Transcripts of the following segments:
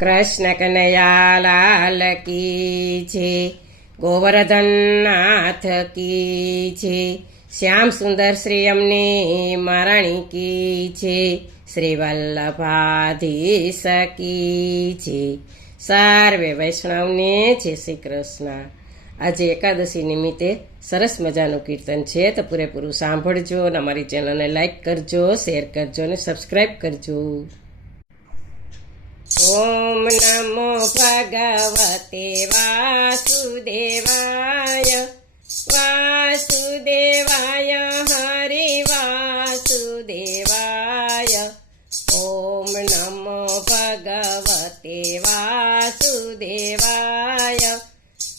કૃષ્ણ કનૈયા લાલ કી છે, ગોવર્ધન નાથ કી છે, શ્યામ સુંદર શ્રી અમને મહારાણી કી છે, શ્રી વલ્લભાધીશ કી છે, સર્વે વૈષ્ણવને જય શ્રી કૃષ્ણ। આજે એકાદશી નિમિત્તે સરસ મજાનું કીર્તન છે, તો પૂરેપૂરું સાંભળજો અને અમારી ચેનલને લાઈક કરજો, શેર કરજો અને સબસ્ક્રાઈબ કરજો। ઓમ નમો ભગવતે વાસુદેવાય, વાસુદેવાય હરિ વાસુદેવાય। ઓમ નમો ભગવતે વાસુદેવાય,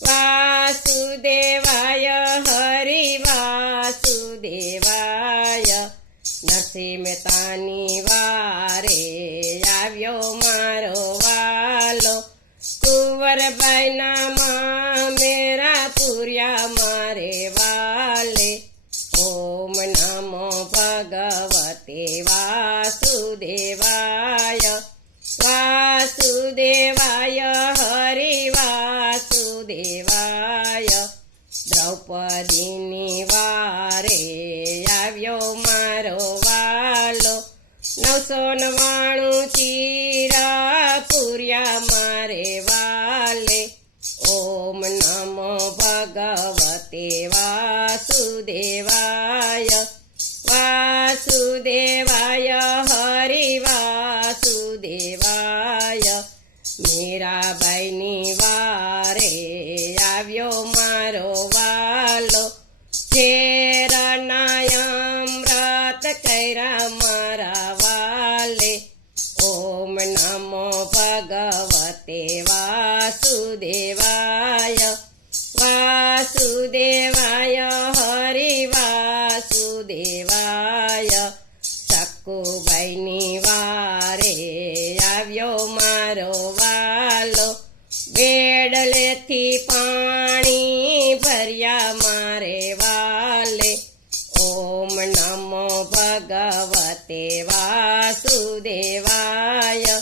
વાસુદેવાય હરિ વાસુદેવાય। નરસિંહ મહેતાની વારે આવ્યો મારો વાલો, કુંવરબાઈના મામેરા પૂર્યા મારે વાલે। ઓમ નમો ભગવતે વાસુદેવાય, વાસુદેવાય હરિ વાસુદેવાય। દ્રૌપદીની વારે આવ્યો મારો વાલો, 999 ચીરા પૂર્યા મારે વાલે। ઓમ નમો ભગવતે વાસુદેવાય, વાસુદેવાય હરિ વાસુદેવાય। મીરાબાઈની વારે આવ્યો મારો વાલો, ફેરનાયામૃત કર્યા મારા વાલે। ઓમ નમો ભગવતે વાસુદેવાય, વાસુદેવાય હરિ વાસુદેવાય। સકુબાઈની વારે આવ્યો મારો વાલો, વેડલેથી પાણી ભર્યા મારે વાલે। ઓમ નમો ભગવતે વાસુદેવાય,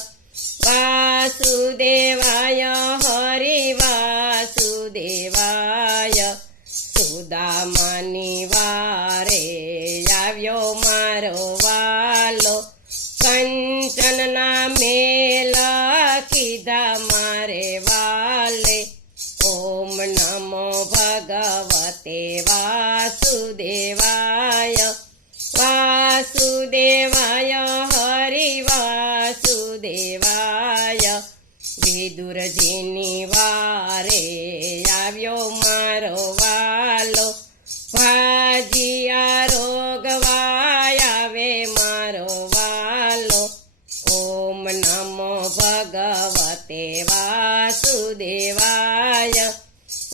વાસુદેવાય હરિ વાસુદેવાય। સુદામાની વારે આવ્યો મારો વાલો, કંચનના મેલ કીધા મારે વાલે। ઓમ નમો ભગવતે વાસુદેવાય, વાસુદેવાય હરિ વાસુદેવાય। વિદુરજીની વારે આવ્યો મારો વાલો, ભાજિયા રોગવાય આવે મારો વાલો। ઓમ નમો ભગવતે વાસુદેવાય,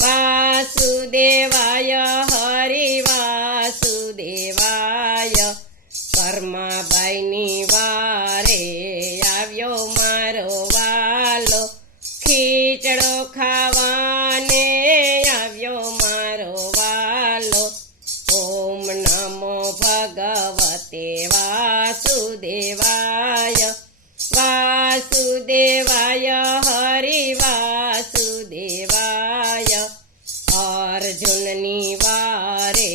વાસુદેવાય હરિ વાસુદેવાય। કર્માબાઈની વારે આવ્યો મારો વાલો, ખીચડો ખાવાને આવ્યો મારો વાલો। ઓમ નમો ભગવતે વાસુદેવાય, વાસુદેવાય હરિ વાસુદેવાય। અર્જુનની વારે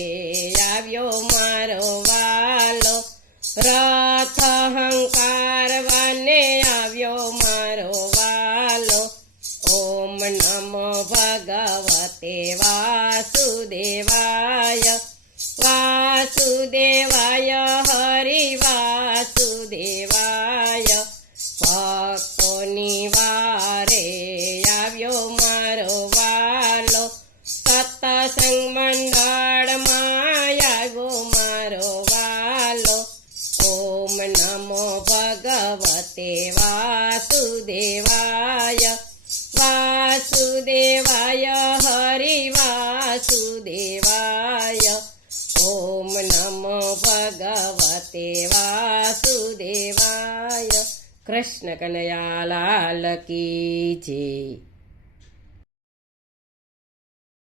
આવ્યો મારો વાલો, રથ હંકારવાને આવ્યો મારો વાલો। ઓમ નમો ભગવતે વાસુદેવાય, વાસુદેવાય હરિ વાસુદેવાય। ભક્તોની વારે આવ્યો મારો વાલો, સત્સંગ મંડળમાં આવ્યો મારો વાલો। ઓમ નમો ભગવતે વાસુદેવાય, વાસુદેવાય હરિ વાસુદેવાય। ઓમ નમો ભગવતે વાસુદેવાય। કૃષ્ણ કનૈયા લાલ કી જય।